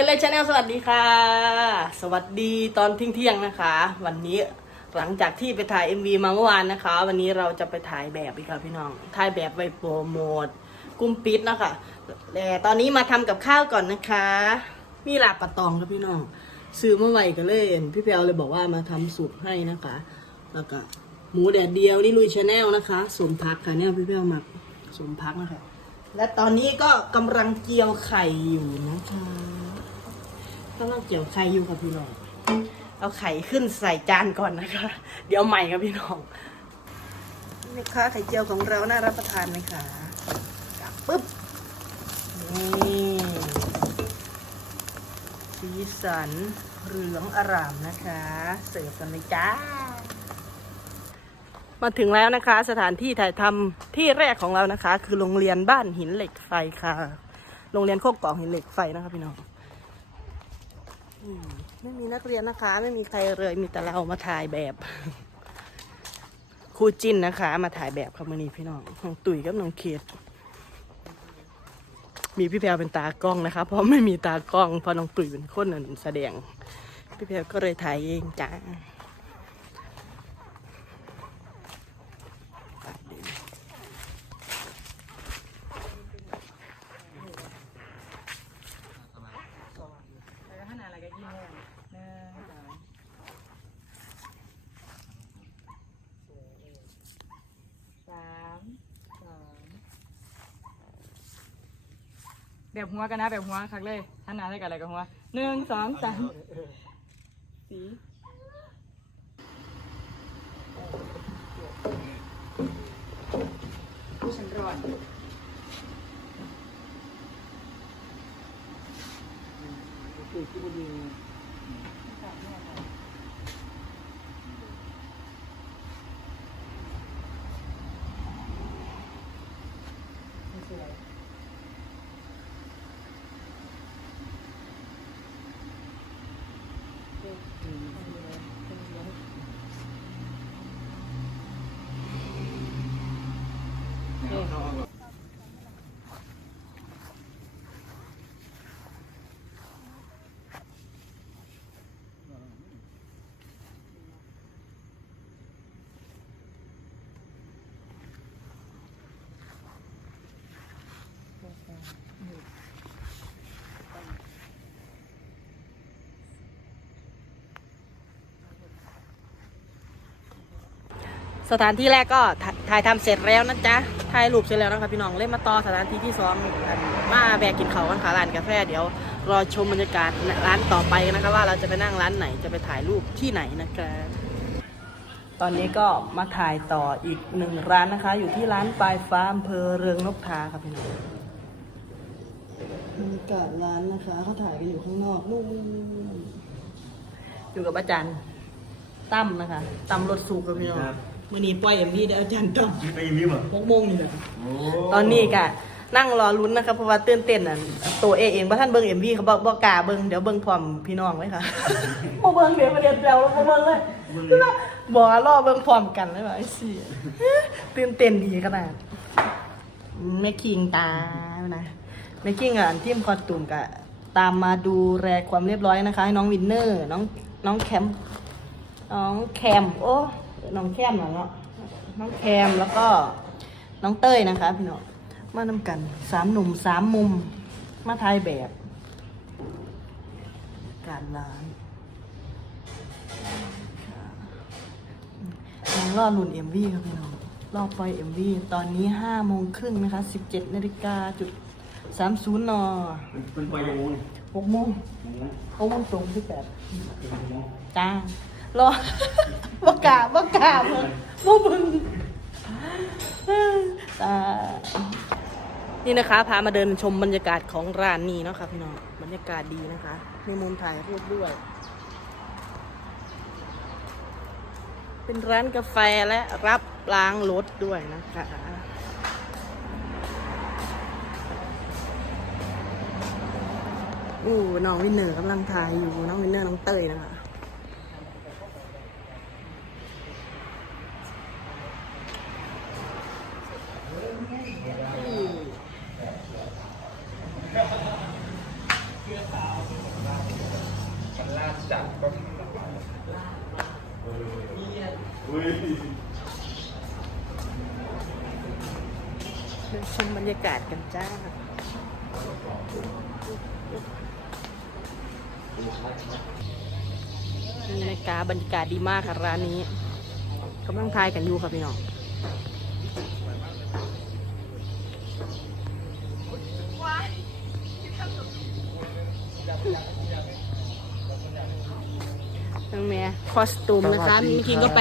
เเลยชาแนลสวัสดีค่ะ สวัสดีตอนเที่ยงๆนะคะ วันนี้หลังจากที่ไปถ่าย MV มาเมื่อวานนะคะ วันนี้เราจะไปถ่ายแบบอีกค่ะพี่น้อง ถ่ายแบบไปโปรโมทกลุ่มปิดนะคะแต่ตอนนี้มาทำกับข้าวก่อนนะคะ มีลาบปลาตองครับพี่น้อง ซื้อเมื่อไหร่ก็เลยเห็นพี่แพลวเลยบอกว่ามาทำสูตรให้นะคะ แล้วก็หมูแดดเดียวนี่ลุยชาแนลนะคะ สมพักค่ะเนี่ยพี่แพลวหมักสมพักนะคะ และตอนนี้ก็กำลังเจียวไข่อยู่นะคะ กำลังเจียวไข่อยู่ค่ะพี่น้อง เอาไข่ขึ้นใส่จานก่อนนะคะ เดี๋ยวใหม่ครับพี่น้องนี่ค่ะไข่เจียวของเราน่ารับประทานไหมคะจับปุ๊บ นี่สีสันเหลืองอร่ามนะคะ เสิร์ฟกันเลยจ้า มาถึงแล้วนะคะ สถานที่ถ่ายทำที่แรกของเรานะคะ คือโรงเรียนบ้านหินเหล็กไฟค่ะ โรงเรียนโคกกองหินเหล็กไฟนะคะพี่น้องอืม ไม่มีนักเรียนนะคะ ไม่มีใครเลยมีแต่เรามาถ่ายแบบครูจินนะคะ มาถ่ายแบบค่ะมือนี้พี่น้องของตุ๋ยกับน้องเคสมีพี่แพรวเป็นตากล้องนะคะ เพราะไม่มีตากล้องเพราะน้องตุ๋ยเป็นคนแสดง พี่แพรวก็เลยถ่ายเองจ้า แล้วขนาดอะไรก็ยิ้มเลยหนึ่งสองสามสอง แบบหัวกันนะแบบหัวคักเลยท่านนาได้กับอะไรกับหัวหนึ่งสองสามสี่ฉันรอด สถานที่แรกก็ถ่าถ่ายทำเสร็จแล้วนะจ๊ะถ่ายรูปเสร็จแล้วนะคะพี่น้องเล่นมาต่อสถานที่ที่สองอันมาแบกกินเขาวกันค่ะร้านกาแฟเดี๋ยวรอชมบรรยากาศร้านต่อไปกันนะคะว่าเราจะไปนั่งร้านไหนจะไปถ่ายรูปที่ไหนนะคะตอนนี้ก็มาถ่ายต่ออีกหนึ่งร้านนะคะ อยู่ที่ร้านปลายฟ้าอำเภอเรืองนกทาค่ะพี่น้องบรรยากาศร้านนะคะเขาถ่ายกันอยู่ข้างนอกนู่นอยู่กับอาจารย์ตั้มนะคะตั้มรถสูบกับพี่น้องครับ มื่อนี้ปล่อยเอ็มวีได้อาจารย์ตั้มไปยังมีบ่หกโมงนี่แหละโอ้ตอนนี้ก็นั่งรอลุ้นนะคะเพราะว่าตื่นเต้นอะตัวเอเองว่าท่านเบิ้งเอ็มวีเขาบอกบอกกล้าเบิ้งเดี๋ยวเบิ้งพร้อมพี่น้องไว้ค่ะโมเบิ้งเดี๋ยวมาเดี๋ยวเราโมเบิ้งเลยบอกว่ารอเบิ้งพร้อมกันเลยว่าไอ้เสี่ตื่นเต้นดีขนาดแม่คิงตานะแม่คิงอะทีมคอสตูมกะตามมาดูแลความเรียบร้อยนะคะให้น้องวินเนอร์น้องน้องแคมน้องแคมโอ้ น้องแคมเหรอเนาะน้องแคมแล้วก็น้องเต้ยนะคะ พี่น้องมานำกันสามหนุ่มสามมุม มาถ่ายแบบ การร้านยังรอลุ่นเอ็มวีครับพี่น้องรอปล่อยเอ็มวีตอนนี้ห้าโมงครึ่งนะคะสิบเจ็ดนาฬิกาจุดสามศูนย์นเป็นเป็นไปยังไงหกโมงโอ้โหหกโมงตรงที่แปดเป็นยังไงจ้า รอบกล้าบกล้าเพิ่งบ่เพิ่งตานี่นะคะ พามาเดินชมบรรยากาศของร้านนี้เนาะค่ะพี่น้องบรรยากาศดีนะคะในมุมถ่ายรูปด้วย เป็นร้านกาแฟและรับล้างรถด้วยนะคะอู้น้องวินเนอร์กำลังถ่ายอยู่น้องวินเนอร์น้องเตยนะคะ มัาชมบรรยากาศกันจ้า นี่นะคะบรรยากาศดีมากค่ะร้านนี้กำลังทายกันอยู่ค่ะพี่น้อง น้องแม่คอสตูมนะคะมีคิงก็ไป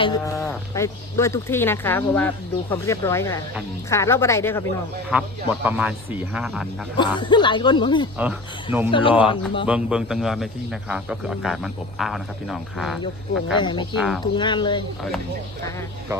ไปด้วยทุกที่นะคะ เพราะว่าดูความเรียบร้อยค่ะ อันขาดเล่าบันไดด้วยค่ะพี่น้อง พับหมดประมาณ4ี่ห้าอันนะคะ หลายคนมั้ง เออนมต้องรระอวังนะเบิงเบิงตังเงือไม่ทิ้งนะคะ ก็คืออากาศมันอบอ้าวนะครับพี่น้องค่ะยกกลวงอาเลกาศยมันไม่อบคิงอ้าวทุงงามเลยเออค่ะ ก็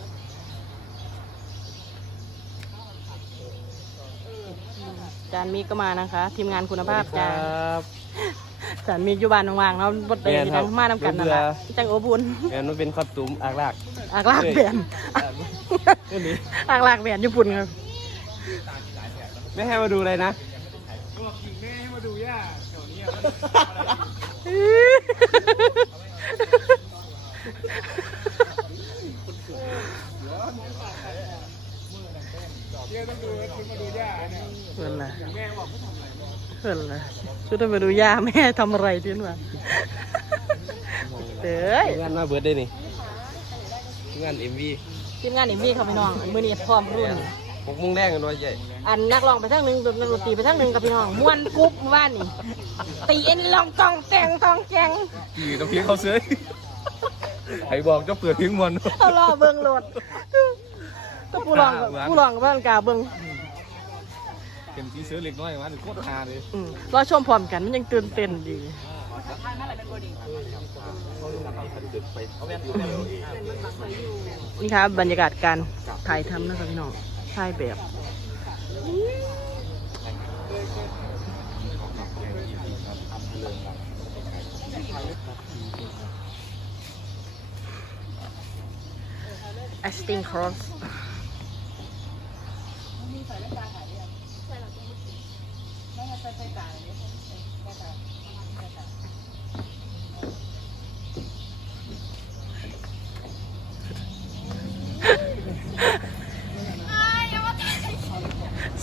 จานมีก็มานะคะ ทีมงานคุณภาพจานจานมีอยู่บ้านว่างๆเนาะบดเลยแม่นครัทั้บงมาน้ำกันนั่นแหละเบื่อจังโอบุญแอนมันเป็นคอสตูมอากลากอากลากเปลี่ยนนี่นี่อากลากเปลี่ยนญี่ปุ่นครับไม่ให้มาดูเลยนะเพื่อนละเพื่อ นละชุดต้องไปดูย่าแม่ทำอะไรที่นั่นวะเด้ย งานมาเบิร์ดได้นี่งานเอ็มวีทีมงานเอ็มวีเขาพี่น้องมือนี้พร้อมรุ่น หกโมงแรกกันว่าใหญ่อันนักร้องไปทั้งหนึ่งนักดนตรีไปทั้งหนึ่งกับพี่น้องม้วนกรุ๊บว่านนี่ตีเอ็นลองกองแตงทองแจงกี่ต้องเพียงเขาเสื้อใครบอกเจ้าเปลือกทิ้งมัน เอาล่อเบิ่งโหลดก็ผู้ร้องกับผู้ร้องกับบ้านกาเบิ่ง เป็นที่ซื้อเล็กน้อยมาถึงโคตรฮาเลยอืมรอชมพร้อมกันมันยังตื่นเต้นดี นี่ครับบรรยากาศการถ่ายทำนะครับพี่น้องถ่ายแบบ acting cross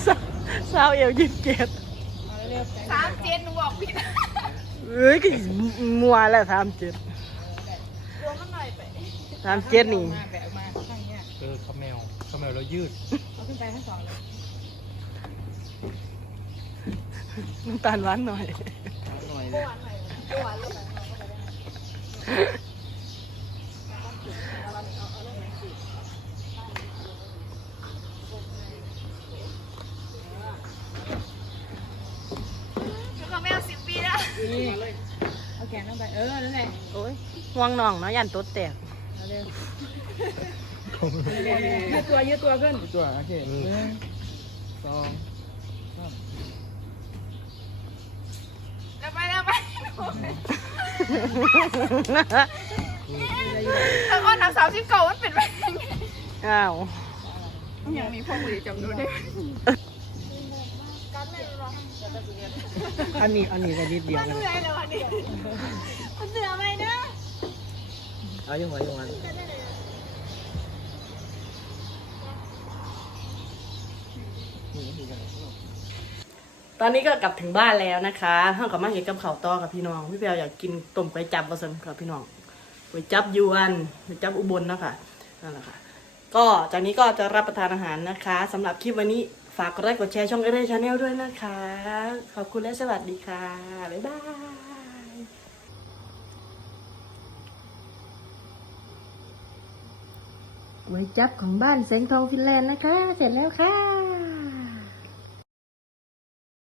สาว สาวเอวยิบเจ็ดสามเจ็ดหนูบอกผิดเอ้ยก็มัวแล้วสามเจ็ดรวมมันหน่อยไปสามเจ็ดนี่เออข้าวแมวข้าวแมวเรายืดน้ำตาลหวานหน่อยแล้วก็ไม่เอา สิบปีแล้วเอาแขนลงไป เออ นั่นแหละโอ้ยห่วงน้องเนาะยันตัวแตกยืดตัวยืดตัวขึ้นตัวโอเคหนึ่งสองแล้วไปแล้วไปแล้วก็นักสาวสิบเก่ามันเป็นไปยังไงอ้าวยังมีพวกมือจำดูได้ อันนี้อันนี้ก็นิดเดียวมันเหนื่อยเลยวันนี้มันเหนื่อยไหมนะเอายังไงยังไงตอนนี้ก็กลับถึงบ้านแล้วนะคะห้องกับมาเห็นกับเขาวต่อกับพี่น้อง พี่เปียวอยากกินต้มก๋วยจับผสมกับพี่น้องก๋วยจับยวนก๋วยจับอุบลนะคะนั่นแหละค่ะ ก็จากนี้ก็จะรับประทานอาหารนะคะสำหรับคลิปวันนี้ ฝากกดไลค์กดแชร์ช่องเอเดชาแนลด้วยนะคะ ขอบคุณและสวัสดีค่ะ บ๊ายบายก๋วยจับของบ้านแสงทองฟินแลนด์นะคะ เสร็จแล้วค่ะ